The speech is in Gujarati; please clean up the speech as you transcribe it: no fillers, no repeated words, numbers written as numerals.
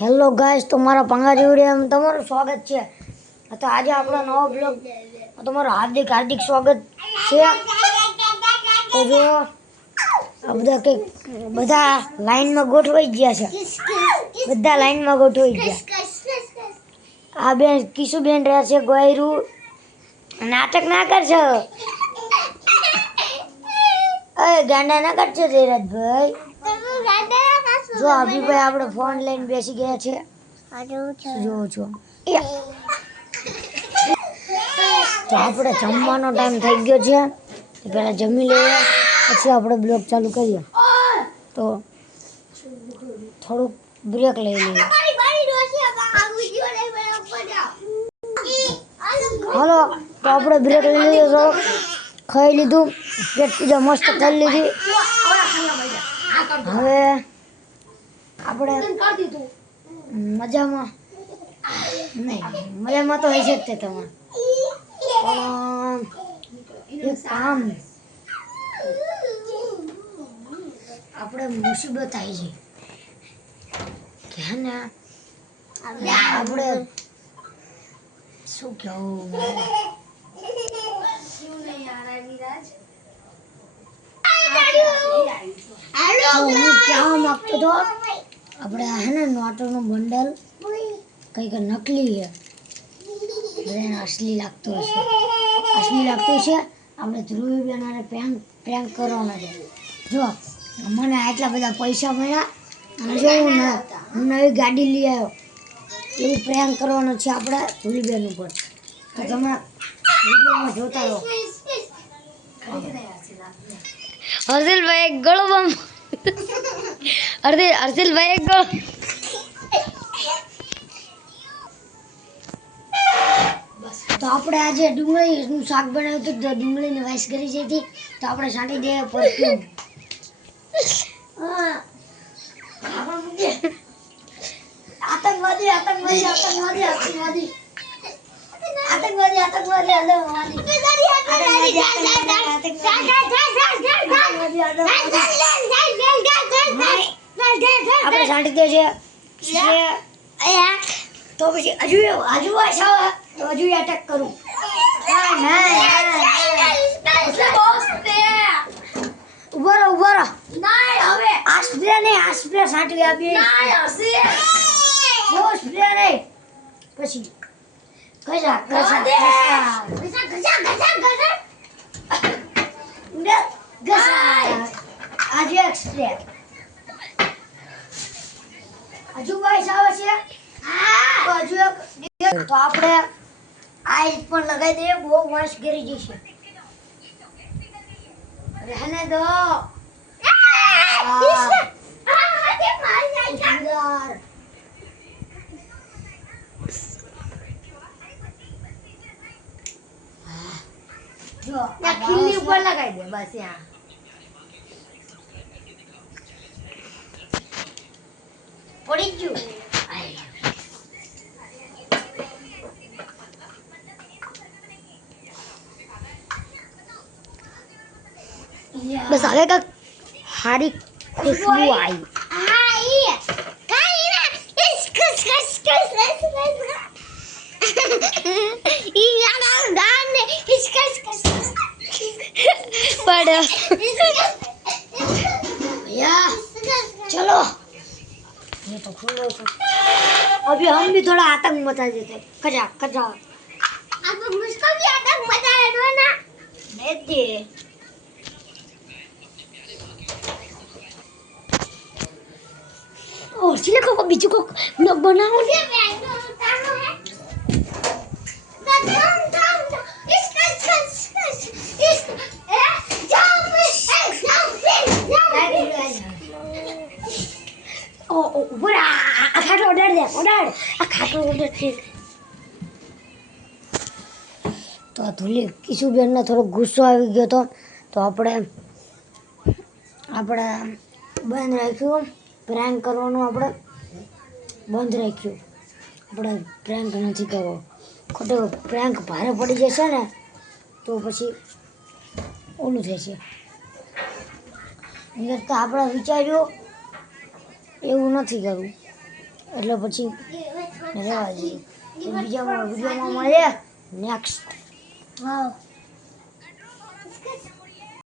હેલો ગાઈસ, તમારા પંગાજી વિડીયોમાં તમારું સ્વાગત છે. તો આજે આપણો નવો બ્લોગ તમારું હાર્દિક સ્વાગત છે. તો જો આ બધા લાઈનમાં ગોઠવાઈ ગયા છે. બધા લાઈનમાં ગોઠવાઈ ગયા. આ બેન કિશુબેન રહ્યા છે ગોયરું. નાટક ના કરશો, ગાંડા ના કરશો ધીરજભાઈ. જો અભિભાઈ આપણે ફોન લઈને બેસી ગયા છે. જો તો આપણે જમવાનો ટાઈમ થઈ ગયો છે. પહેલાં જમી લઈએ, પછી આપણે બ્લોગ ચાલુ કરીએ. તો થોડુંક બ્રેક લઈ લઈએ. હાલો, તો આપણે બ્રેક લઈ લઈએ. થોડોક ખાઈ લીધું, પેટ પૂજા મસ્ત કરી લીધી. હવે આપણે મજામાં તો હશે જ તે તમારે. એક કામ આપણે મુસીબત આવી છે કે ને આપણે શું કહેવું, હું કહેવા માંગતો હતો આપણે હે ને નોટોનું બંડલ કંઈક નકલી છે, બધાને અસલી લાગતું હશે. આપણે ધ્રુવીબેન અને પ્રેન્ક કરવાના છે. જો મને આટલા બધા પૈસા મળ્યા અને જો હું નવી ગાડી લઈ આવ્યો, એવું પ્રેન્ક કરવાનું છે આપણે ધ્રુવીબેન ઉપર. તો તમે વિડીયોમાં જોતા રહો. હર્ષિલભાઈ એક ગળો બમ હર્ષિલભાઈ એક ગળો. તો આપણે આજે ડુંગળીનું શાક બનાવ્યું હતું. તો ડુંગળીને વાઇસ કરી છે, તો આપણે છાંટી દઈએ પરફ્યુમ. આતંકવાદી આપણે છાંટી દે છે. તો પછી હજુ અટેક કરું. ઉભા રહો. આ સ્પ્રે છાંટી આપીએ. સ્પ્રે નહીં, પછી ઘસા આજે એક સ્પ્રે. હજુ વાઇસ આવે છે. તો આપણે આઈસ પણ લગાવી દઈએ, બહુ મસ્ત ગરી જશે. રહેને દો. જો ખીલી ઉપર લગાવી દે બસ. યા પડી ગયું. બસ હવે કાંક સારી ખુશ્બુ આવી. चलो, ये तो खुल रहा था. अभी हम भी थोड़ा आतंक मचा देते. खजा आप मुझको भी आतंक मचा दो ना. नहीं दे. और चले को बीजू को ब्लॉग बनाओ. તો ધૂલી કિશુબેનને થોડો ગુસ્સો આવી ગયો હતો. તો આપણે બંધ રાખ્યું. પ્રેન્ક કરવાનું આપણે બંધ રાખ્યું. આપણે પ્રેન્ક નથી કરવો. ખોટો પ્રેન્ક ભારે પડી જશે ને તો પછી ઓલું થશે. તો આપણે વિચાર્યું એવું નથી કરવું. એટલે પછી રહેવા દઈએ. બીજામાં વિડીયોમાં મળીએ નેક્સ્ટ. વાવ